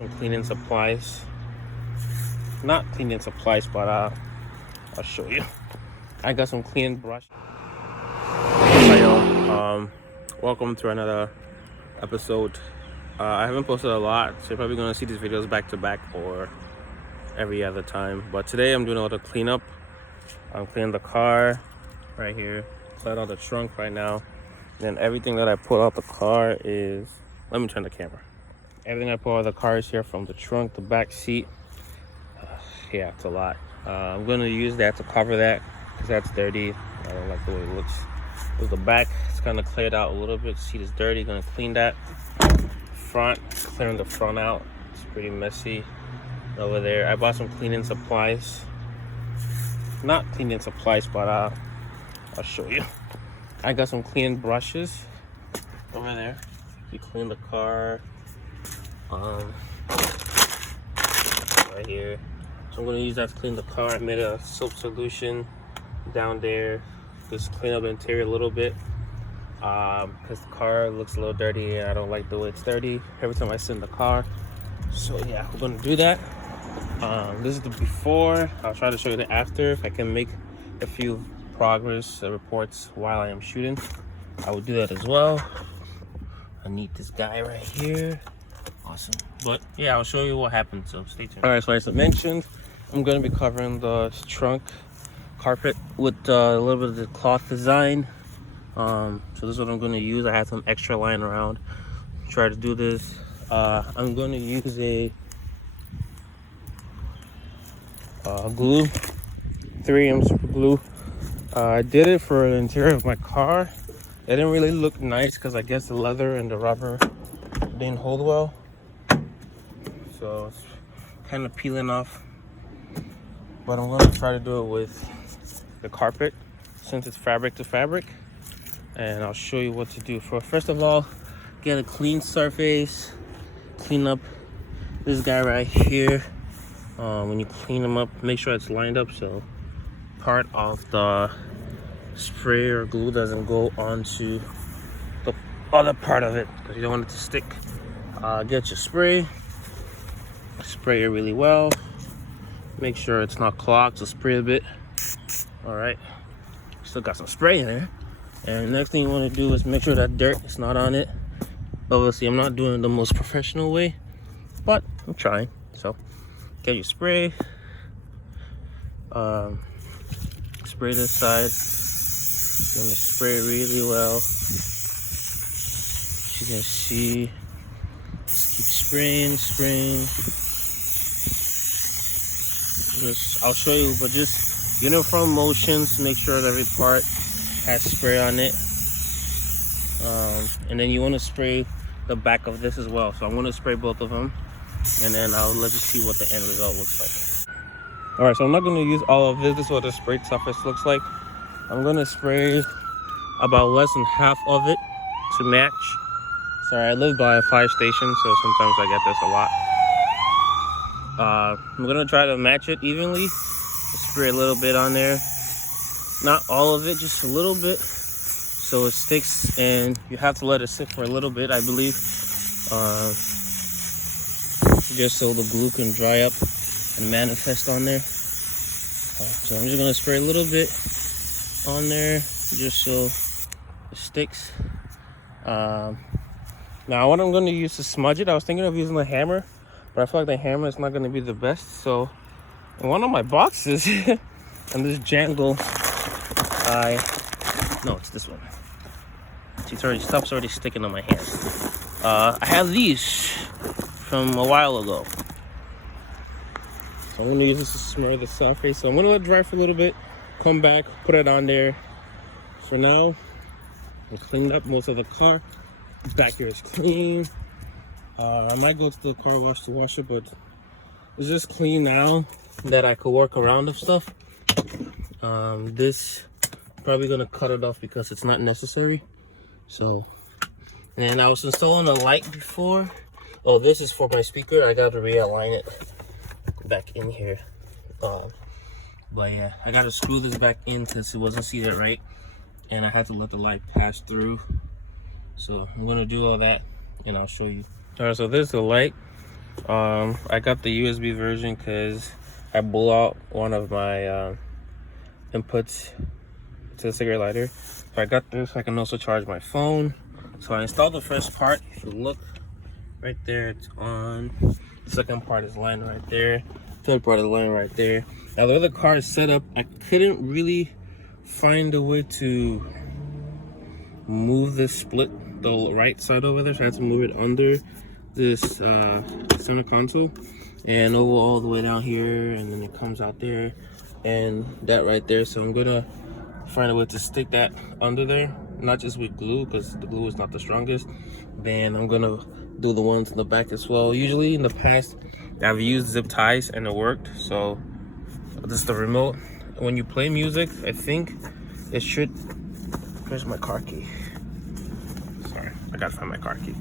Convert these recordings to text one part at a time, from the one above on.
Some cleaning supplies. Not cleaning supplies, but I'll show you. I got some cleaning brush. Hi y'all. Welcome to another episode. I haven't posted a lot, so you're probably gonna see these videos back to back or every other time. But today I'm doing a little cleanup. I'm cleaning the car right here. Cleared out the trunk right now. And everything that I pull out the car is, let me turn the camera. Everything I pull out of the car is here, from the trunk, the back seat. Yeah, it's a lot. I'm gonna use that to cover that because that's dirty. I don't like the way it looks. With the back, it's kind of cleared out a little bit. Seat is dirty. Gonna clean that. Front, clearing the front out. It's pretty messy over there. I bought some cleaning supplies. Not cleaning supplies, but I'll show you. I got some cleaning brushes over there. You clean the car. Right here. So I'm gonna use that to clean the car. I made a soap solution down there. Just clean up the interior a little bit. Because the car looks a little dirty and I don't like the way it's dirty every time I sit in the car. So yeah, we're gonna do that. This is the before. I'll try to show you the after. If I can make a few progress reports while I am shooting, I will do that as well. I need this guy right here. Awesome. But yeah, I'll show you what happened, so stay tuned. All right, so as I mentioned, I'm going to be covering the trunk carpet with a little bit of the cloth design. So this is what I'm going to use. I had some extra lying around. Try to do this. I'm going to use a glue, 3M super glue. I did it for the interior of my car. It didn't really look nice because I guess the leather and the rubber didn't hold well. So it's kind of peeling off. But I'm going to try to do it with the carpet since it's fabric to fabric. And I'll show you what to do. First of all, get a clean surface. Clean up this guy right here. When you clean them up, make sure it's lined up so part of the spray or glue doesn't go onto the other part of it because you don't want it to stick. Get your spray it really well, make sure it's not clogged, so spray a bit. All right, still got some spray in there. And next thing you want to do is make sure that dirt is not on it. Obviously I'm not doing it the most professional way, but I'm trying. So get your spray, spray this side. I'm gonna spray it really well. As you can see, just keep spraying. I'll show you, but just uniform motions. Make sure that every part has spray on it. And then you want to spray the back of this as well. So I'm going to spray both of them, and then I'll let you see what the end result looks like. All right, so I'm not going to use all of this. This is what the sprayed surface looks like. I'm going to spray about less than half of it to match. Sorry, I live by a fire station, so sometimes I get this a lot. I'm gonna try to match it evenly. Spray a little bit on there, not all of it, just a little bit, so it sticks. And you have to let it sit for a little bit, I believe, just so the glue can dry up and manifest on there. So I'm just gonna spray a little bit on there, just so it sticks. Now what I'm going to use to smudge it, I was thinking of using the hammer, but I feel like the hammer is not going to be the best. So in one of my boxes, and this Jangle, no, it's this one. Stuff's already sticking on my hand. I have these from a while ago. So I'm going to use this to smother the surface. So I'm going to let it dry for a little bit, come back, put it on there. For now, I cleaned up most of the car. Back here is clean. I might go to the car wash to wash it, but it's just clean now that I could work around the stuff. This probably gonna cut it off because it's not necessary. So, and then I was installing a light before. Oh, this is for my speaker. I gotta realign it back in here. But yeah, I gotta screw this back in because it wasn't seated right, and I had to let the light pass through. So I'm gonna do all that and I'll show you. All right, so this is the light. I got the USB version because I blew out one of my inputs to the cigarette lighter. So I got this. I can also charge my phone. So I installed the first part. If you look right there, it's on. The second part is lying right there. Third part is lying right there. Now the other car is set up. I couldn't really find a way to move this split, the right side over there, so I had to move it under this center console and over all the way down here, and then it comes out there and that right there. So I'm gonna find a way to stick that under there, not just with glue because the glue is not the strongest. Then I'm gonna do the ones in the back as well. Usually in the past I've used zip ties and it worked. So this is the remote. When you play music, I think it should, where's my car key? Sorry, I gotta find my car key.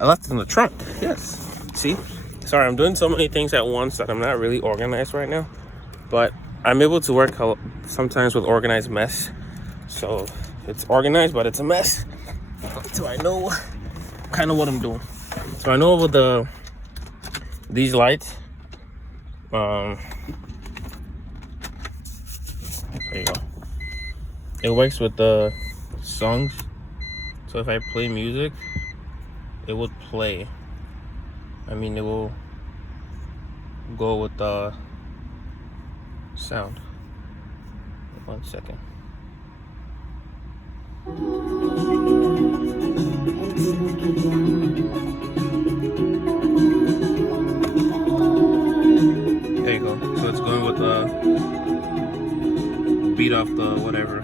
I left it in the trunk. Yes. See? Sorry, I'm doing so many things at once that I'm not really organized right now. But I'm able to work sometimes with organized mess. So it's organized, but it's a mess. So I know kind of what I'm doing. So I know with these lights, there you go. It works with the songs. So if I play music, it would play. I mean, it will go with the sound. 1 second. There you go. So it's going with the beat off the whatever.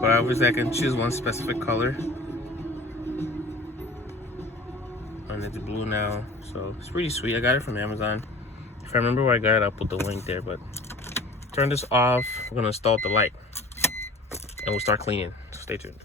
But obviously I can choose one specific color. And it's blue now. So it's pretty sweet. I got it from Amazon. If I remember where I got it, I'll put the link there. But turn this off. We're gonna install the light. And we'll start cleaning. So stay tuned.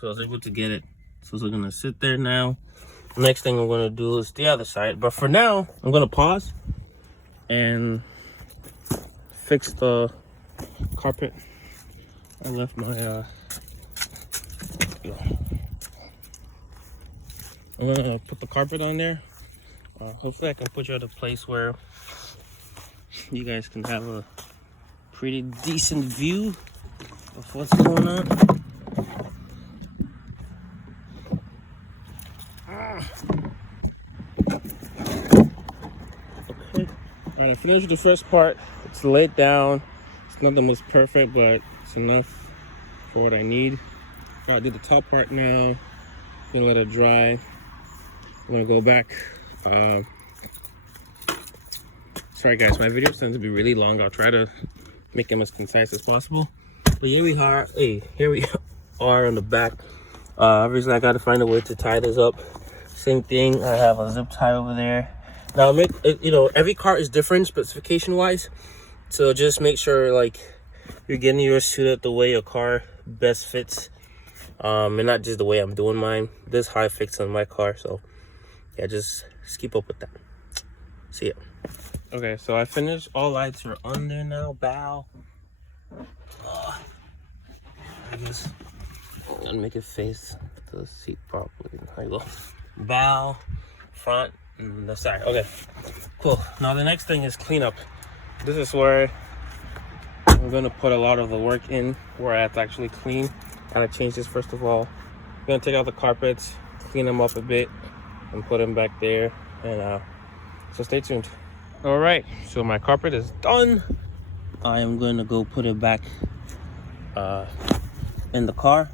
So I was able to get it. So it's gonna sit there now. Next thing I'm gonna do is the other side. But for now, I'm gonna pause and fix the carpet. I left my I'm gonna put the carpet on there. Hopefully I can put you at a place where you guys can have a pretty decent view of what's going on. Okay. Alright, I finished the first part. It's laid down. It's not the most perfect, but it's enough for what I need. I'll do the top part now. Gonna let it dry. I'm gonna go back. Sorry guys, my videos tend to be really long. I'll try to make them as concise as possible. But here we are. Hey, here we are on the back. Obviously I gotta find a way to tie this up. Same thing, I have a zip tie over there. Now make it, you know, every car is different specification wise. So just make sure like you're getting yours suited the way your car best fits. And not just the way I'm doing mine. This is how it fits on my car. So yeah, just keep up with that. See ya. Okay, so I finished. All lights are on there now. Bow. I guess I'm gonna make it face the seat properly. There you go. Bow, front, and the side. Okay, cool. Now the next thing is cleanup. This is where I'm gonna put a lot of the work in, where I have to actually clean. Gotta change this first of all. I'm gonna take out the carpets, clean them up a bit, and put them back there. And so stay tuned. All right, so my carpet is done. I am gonna go put it back in the car.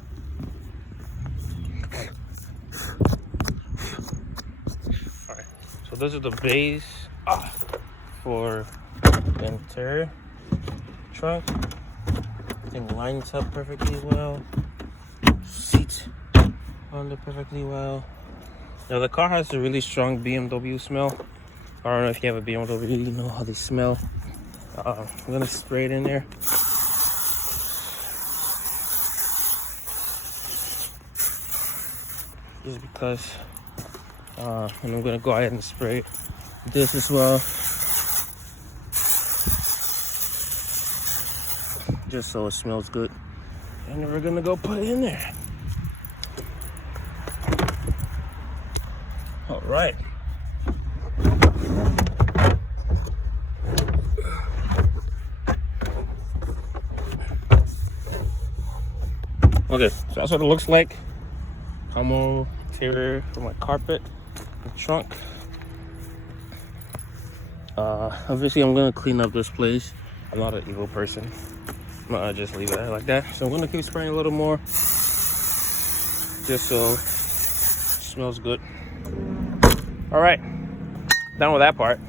All right, so this is the base for the interior trunk. Everything lines up perfectly well. Seats under perfectly well. Now the car has a really strong BMW smell. I don't know if you have a BMW, you know how they smell. I'm gonna spray it in there. Just because, and I'm gonna go ahead and spray this as well. Just so it smells good. And we're gonna go put it in there. All right. Okay, so that's what it looks like. Camo interior for my carpet, the trunk. Obviously I'm gonna clean up this place. I'm not an evil person. I'm not gonna just leave it like that. So I'm gonna keep spraying a little more, just so it smells good. All right, done with that part.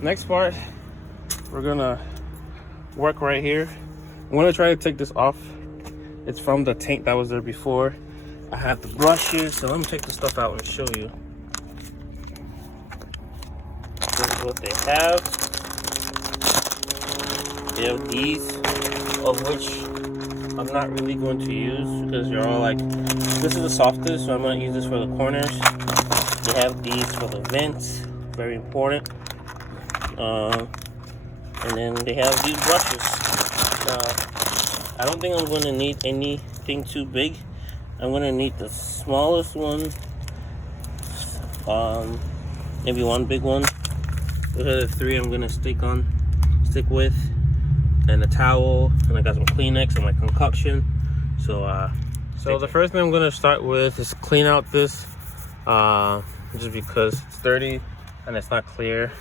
Next part, we're gonna work right here. I'm gonna try to take this off. It's from the tank that was there before. I have the brushes, so let me take the stuff out and show you. This is what they have. They have these, of which I'm not really going to use because they're all like, this is the softest, so I'm gonna use this for the corners. They have these for the vents, very important. And then they have these brushes. I don't think I'm going to need anything too big. I'm going to need the smallest one, maybe one big one. Those are the three I'm going to stick with, and a towel, and I got some Kleenex and my concoction. So the first thing I'm going to start with is clean out this, just because it's dirty and it's not clear.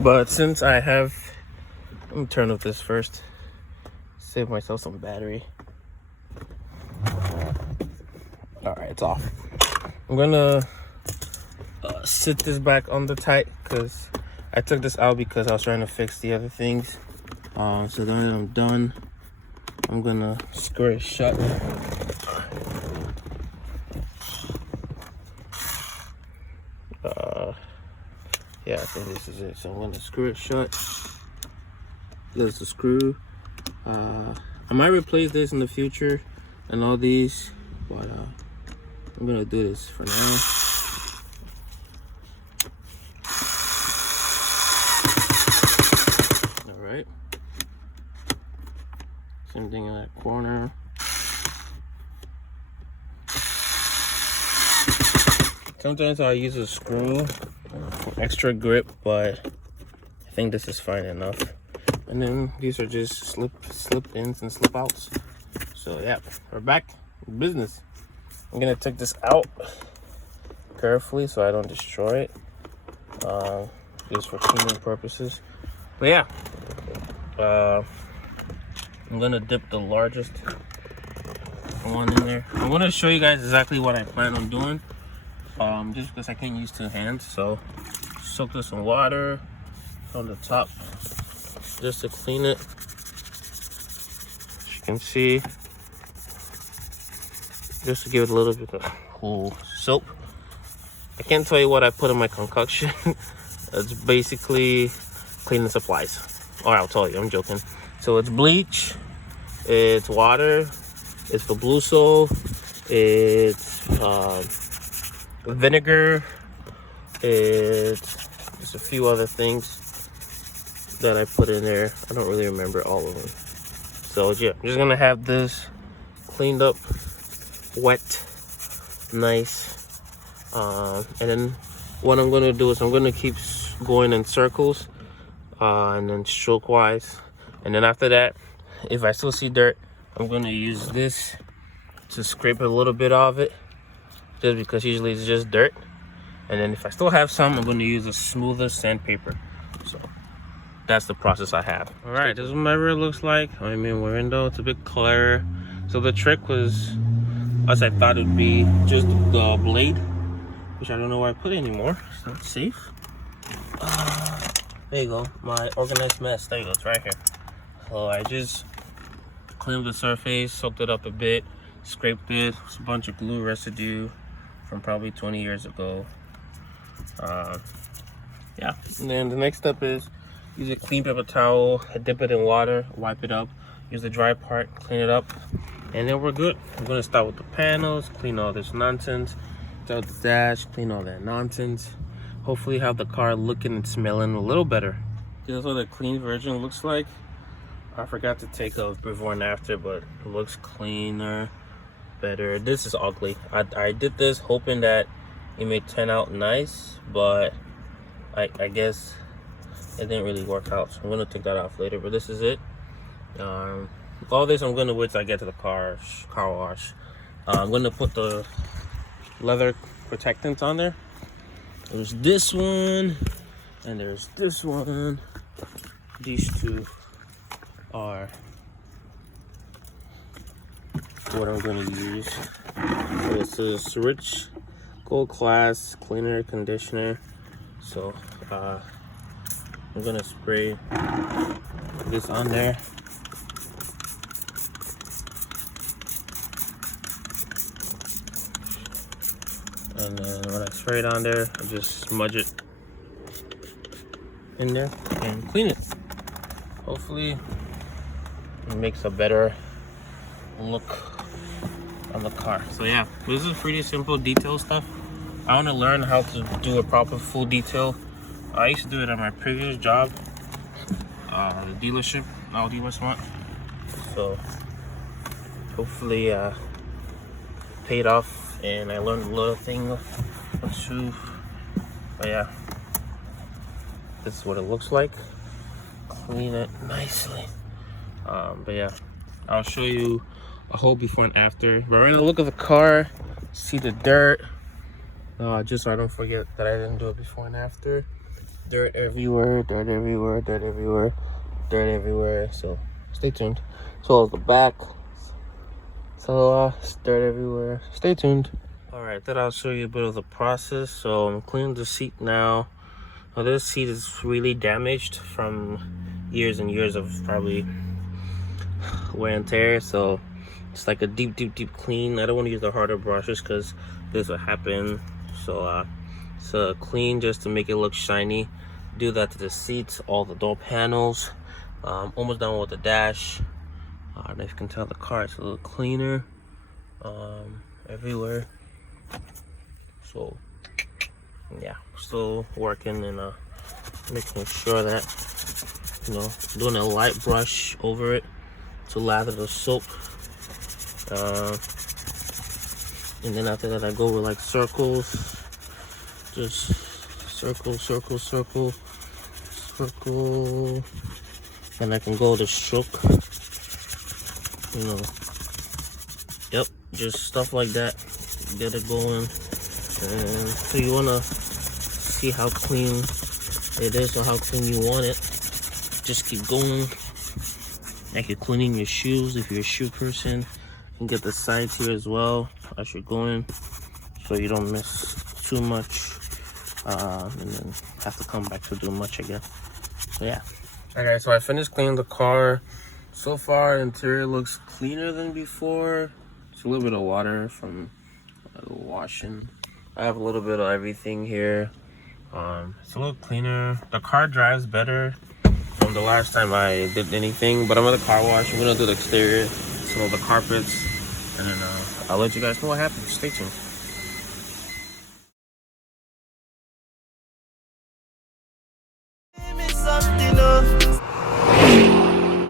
But since I have, let me turn off this first. Save myself some battery. All right, it's off. I'm gonna sit this back on the tight because I took this out because I was trying to fix the other things. So then I'm done, I'm gonna screw it shut. Yeah, I think this is it. So I'm gonna screw it shut. There's the screw. I might replace this in the future and all these, but I'm gonna do this for now. All right. Same thing in that corner. Sometimes I use a screw for extra grip, but I think this is fine enough. And then these are just slip ins and slip outs. So yeah, we're back in business. I'm gonna take this out carefully so I don't destroy it, just for cleaning purposes. But yeah, I'm gonna dip the largest one in there. I'm gonna show you guys exactly what I plan on doing, just because I can't use two hands. So soak this in water from the top just to clean it. As you can see, just to give it a little bit of soap. I can't tell you what I put in my concoction. It's basically cleaning supplies. Or I'll tell you, I'm joking. So it's bleach, it's water, it's for blue soul, it's vinegar, it's just a few other things that I put in there. I don't really remember all of them. So yeah, I'm just gonna have this cleaned up, wet, nice. And then what I'm gonna do is I'm gonna keep going in circles, and then stroke wise. And then after that, if I still see dirt, I'm gonna use this to scrape a little bit of it, just because usually it's just dirt. And then if I still have some, I'm gonna use a smoother sandpaper. So that's the process I have. All right, this is what it looks like. I mean, window, it's a bit clearer. So the trick was, as I thought it'd be, just the blade, which I don't know where I put it anymore. It's not safe. There you go, my organized mess. There you go, it's right here. So I just cleaned the surface, soaked it up a bit, scraped it. It's a bunch of glue residue from probably 20 years ago. Yeah, and then the next step is use a clean paper towel, dip it in water, wipe it up, use the dry part, clean it up, and then we're good. I'm gonna start with the panels, clean all this nonsense, start with the dash, clean all that nonsense. Hopefully have the car looking and smelling a little better. This is what the clean version looks like. I forgot to take a before and after, but it looks cleaner, better. This is ugly. I did this hoping that it may turn out nice, but I guess it didn't really work out. So I'm gonna take that off later, but this is it. All this I'm gonna wait till I get to the car wash. I'm gonna put the leather protectants on there. There's this one and there's this one. These two are what I'm going to use. This is Rich Gold Class Cleaner Conditioner. So I'm going to spray this on there. And then when I spray it on there, I just smudge it in there and clean it. Hopefully it makes a better look on the car. So yeah, this is pretty simple detail stuff. I want to learn how to do a proper full detail. I used to do it at my previous job, the dealership, Audi was one. So hopefully paid off and I learned a little thing or two. But yeah, this is what it looks like. Clean it nicely. But yeah, I'll show you a whole before and after. But we're gonna look at the car, see the dirt, just so I don't forget that I didn't do it before and after. Dirt everywhere, dirt everywhere, dirt everywhere, dirt everywhere. So stay tuned. So the back. So it's dirt everywhere. Stay tuned. All right, then I'll show you a bit of the process. So I'm cleaning the seat now. Now this seat is really damaged from years and years of probably wear and tear. So it's like a deep clean. I don't want to use the harder brushes because this will happen. So clean just to make it look shiny. Do that to the seats, all the door panels. Almost done with the dash. I don't know if you can tell the car is a little cleaner. everywhere. So yeah, still working and making sure that, you know, doing a light brush over it to lather the soap. And then after that I go with like circles, just circle, circle, circle, circle, and I can go to stroke, you know. Yep, just stuff like that, get it going. And so you want to see how clean it is or how clean you want it. Just keep going, like you're cleaning your shoes. If you're a shoe person, you can get the sides here as well as you're going, so you don't miss too much, and then have to come back to do much again. So yeah. Okay, so I finished cleaning the car. So far, interior looks cleaner than before. It's a little bit of water from the washing. I have a little bit of everything here. It's a little cleaner. The car drives better from the last time I did anything, but I'm at the car wash. I'm gonna do the exterior, some of the carpets, and then I'll let you guys know what happens. Stay tuned.